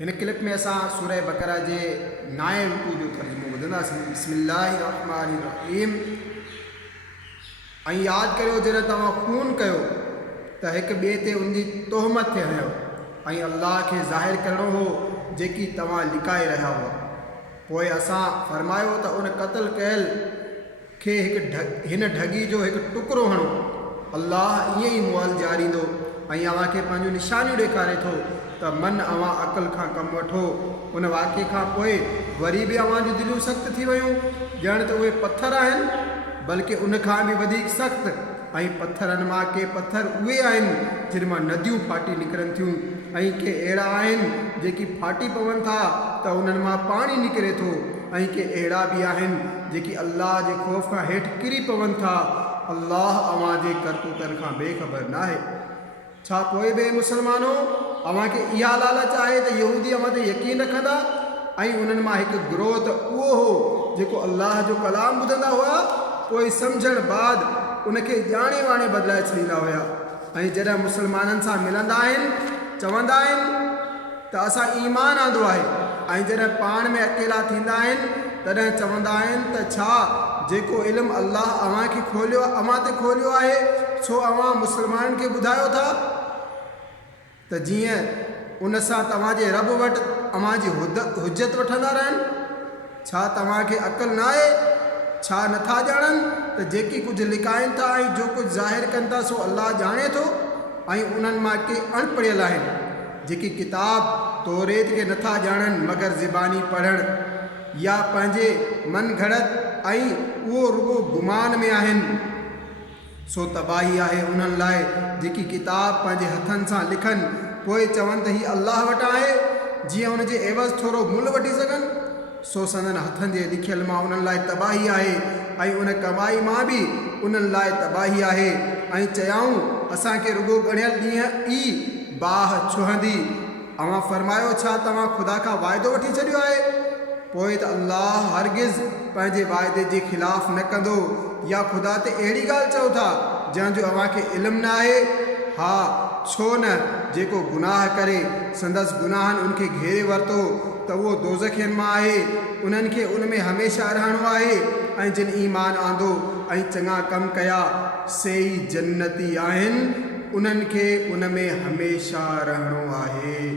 इन क्लिप में असां सूरह बकरा जे 9 रुकू जो तर्जुमो ॿुधंदासीं। बिस्मिल्लाहिर्रहमानिर्रहीम। ऐं यादि करियो जॾहिं तव्हां खून कयो त हिक ॿिए ते उन जी तोहमत ते हणियो ऐं अल्लाह खे ज़ाहिर करिणो हो जेकी तव्हां लिकाए रहिया हुआ। पोइ असां फरमायो त उन क़त्ल कयल खे हिन ढगी जो हिकु टुकड़ो हणो। अल्लाह ईअं ई मुअल ॾियारींदो ऐं अव्हांखे पंहिंजूं निशानियूं ॾेखारे थो त मन अव्हां अक़ल खां कमु वठो। उन वाक़े खां पोइ वरी बि अव्हां जूं दिलियूं सख़्तु थी वियूं, ॼण त उहे पथर आहिनि, बल्कि उन खां बि वधीक सख़्तु। ऐं पथरनि मां के पथर उहे आहिनि जिन मां नदियूं फाटी निकिरनि थियूं, ऐं के अहिड़ा आहिनि जेकी फाटी पवनि था त उन्हनि मां पाणी निकिरे थो, ऐं के अहिड़ा बि आहिनि जेकी अल्लाह जे ख़ौफ़ खां हेठि किरी पवनि था। अल्लाह अव्हां जे करतूतनि खां बेख़बर न आहे। छा पोइ बि मुसलमानो अव्हांखे इहा लालच आहे त यहूदी अव्हां ते यकीन रखंदा? ऐं उन्हनि मां हिकु गिरोह त उहो हो जेको अल्लाह जो कलाम ॿुधंदा हुआ, पोइ सम्झण बाद उनखे ॼाणे वाणे बदिलाए छॾींदा हुआ। ऐं जॾहिं मुसलमाननि सां मिलंदा आहिनि चवंदा आहिनि त असां ईमान आंदो आहे, ऐं जॾहिं पाण में अकेला थींदा आहिनि तॾहिं चवंदा आहिनि त छा जेको इल्मु अल्लाह अव्हांखे अव्हां ते खोलियो आहे सो अव्हां मुसलमाननि खे ॿुधायो था त जीअं उन सां तव्हांजे रब वटि अव्हां जी हुजत वठंदा रहनि? छा तव्हांखे अक़ल न आहे? छा नथा ॼाणनि त जेकी कुझु लिकाइनि था ऐं जो कुझु ज़ाहिर कनि था सो अल्लाह ॼाणे थो? ऐं उन्हनि मां के अणपढ़ियल आहिनि जेकी किताब तौरेत खे नथा ॼाणनि मगर ज़बानी पढ़णु या पंहिंजे मन घड़त, ऐं उहो रुगो गुमान में आहिनि। सो तबाही आहे उन्हनि लाइ जेकी किताब पंहिंजे हथनि सां लिखनि पोइ चवनि त हीअ अल्लाह वटि आहे, जीअं उन जे एवज़ थोरो मुल वठी सघनि। सो संदनि हथनि जे लिखियल मां उन्हनि लाइ तबाही आहे, ऐं उन कमाई मां बि उन्हनि लाइ तबाही आहे। ऐं चयाऊं असांखे रुगो ॻणियल ॾींहं ई बाह छुहंदी। अव्हां फरमायो छा तव्हां ख़ुदा खां वाइदो वठी छॾियो आहे? पोइ त अल्लाह हरगिज़ पंहिंजे वाइदे जे ख़िलाफ़ु न कंदो। या ख़ुदा ते अहिड़ी ॻाल्हि चओ था जंहिंजो अव्हांखे इल्मु न आहे? हा छो न, जेको गुनाह करे संदसि गुनाहनि उनखे घेरे वरितो त उहो दोज़खियनि मां आहे, उन्हनि खे उन में हमेशह रहणो आहे। ऐं जिन ईमान आंदो ऐं चङा कम कया से ई जन्नती आहिनि, उन्हनि खे उन में हमेशह रहणो आहे।